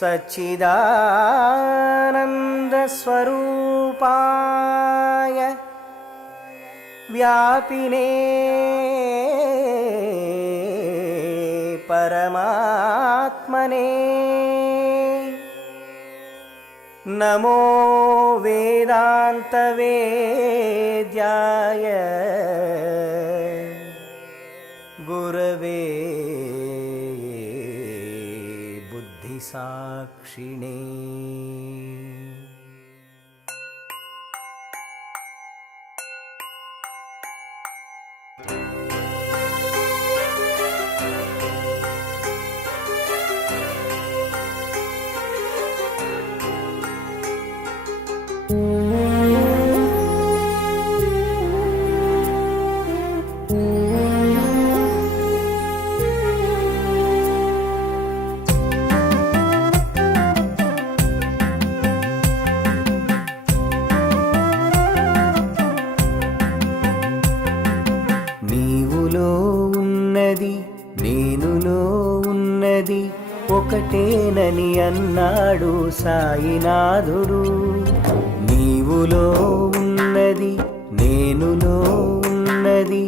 सच्चिदानन्दस्वरूपाय व्यापिने परमात्मने नमो वेदान्तवेद्याय गुरवे बुद्धिसाक्षिणे। నీవులో ఉన్నది నేనులో ఉన్నది ఒకటేనని అన్నాడు సాయినాథుడు. నీవులో ఉన్నది నేనులో ఉన్నది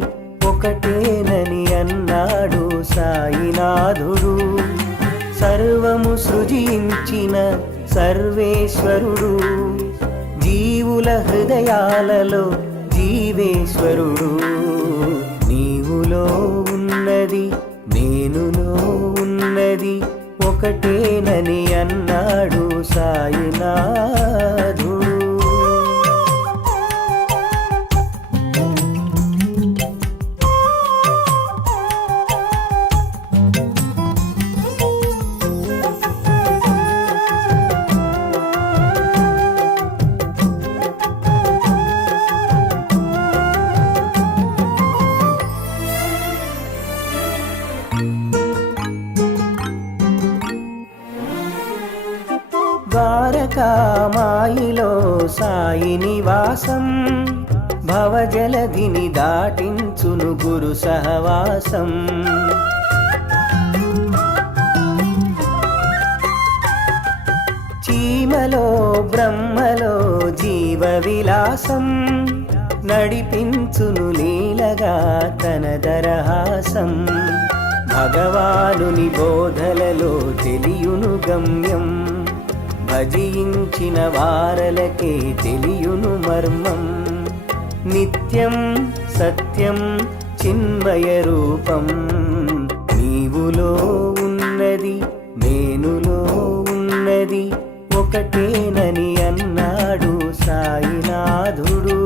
ఒకటేనని అన్నాడు సాయినాథుడు. సర్వము సృజించిన సర్వేశ్వరుడు, జీవుల హృదయాలలో జీవేశ్వరుడు. నీవులో ఉన్నది నేనులో ఉన్నది ఒకటేనని అన్నాడు సాయినాథుడు. ద్వారకామాయిలో సాయి నివాసం, భవజలధిని దాటించును గురు సహవాసం. చీమలో బ్రహ్మలో జీవ విలాసం, నడిపించును లీలగా తన దరహాసం. భగవానుని బోధలలో తెలియును గమ్యం, భజించిన వారలకే తెలియును మర్మం. నిత్యం సత్యం చిన్మయ రూపం, నీవులో ఉన్నది నేనులో ఉన్నది ఒకటేనని అన్నాడు సాయినాథుడు.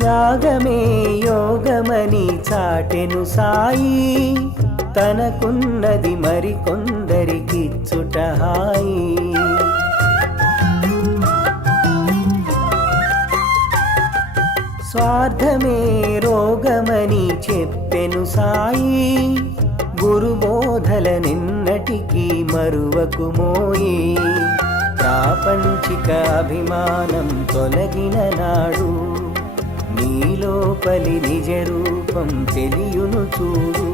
త్యాగమే యోగమని చాటెను సాయి, తనకున్నది మరికొందరికిచ్చుట హాయి. స్వార్థమే రోగమని చెప్పెను సాయి, గురుబోధల నిన్నటికీ మరువకుమోయి. ప్రాపంచిక అభిమానం తొలగిన నాడు, నీలోపలి నిజ రూపం తెలియును చూడు.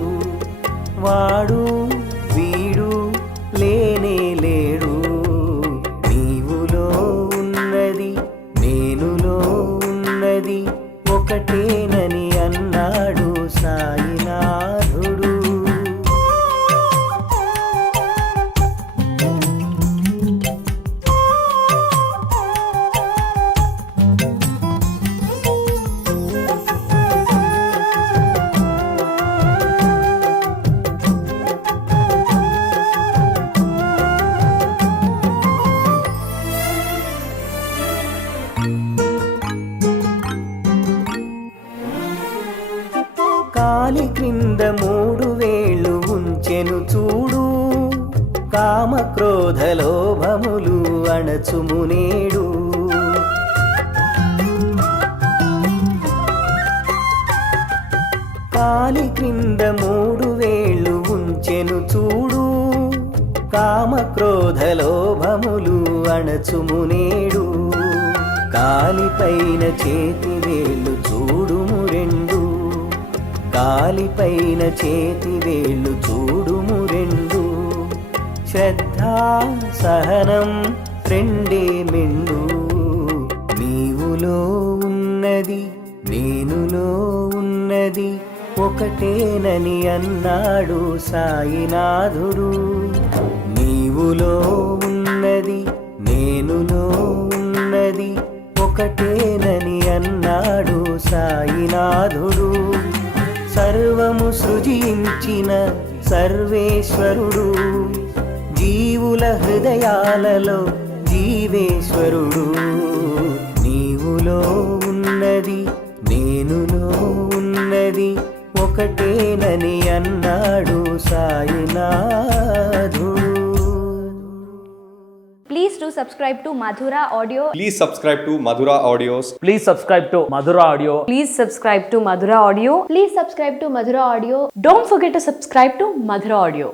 వాడు వీడు లేనే లేడు, నీవులో ఉన్నది నేనులో ఉన్నది ఒకటేనని అన్నాడు సాయినాథుడు. కాలి క్రింద మూడు వేళ్ళు ఉంచెను చూడు, కామ క్రోధ లోభములు అణచుమునేడు కాలి క్రింద 3 వేళ్ళు ఉంచెను చూడు కామ క్రోధ లోభములు అణచుమునేడు కాలిపైన చేతి వేళ్ళు చూడుము 2 కాలిపైన చేతి వేళ్ళు చూడుము 2 శ్రద్ధా సహనం 2 మెండు నీవులో ఉన్నది నేనులో ఉన్నది ఒకటేనని అన్నాడు సాయినాథుడు నీవులో ఉన్నది నేనులో ఉన్నది ఒకటేనని అన్నాడు సాయినాథుడు సర్వము సృజించిన సర్వేశ్వరుడు జీవుల హృదయాలలో జీవేశ్వరుడు నీవులో ఉన్నది నేనులో ఉన్నది ఒకటేనని అన్నాడు సాయినాథుడు. Please do subscribe to Madhura Audio. Please subscribe to Madhura Audios. Please subscribe to Madhura Audio. Please subscribe to Madhura Audio. Please subscribe to Madhura Audio. Don't forget to subscribe to Madhura Audio.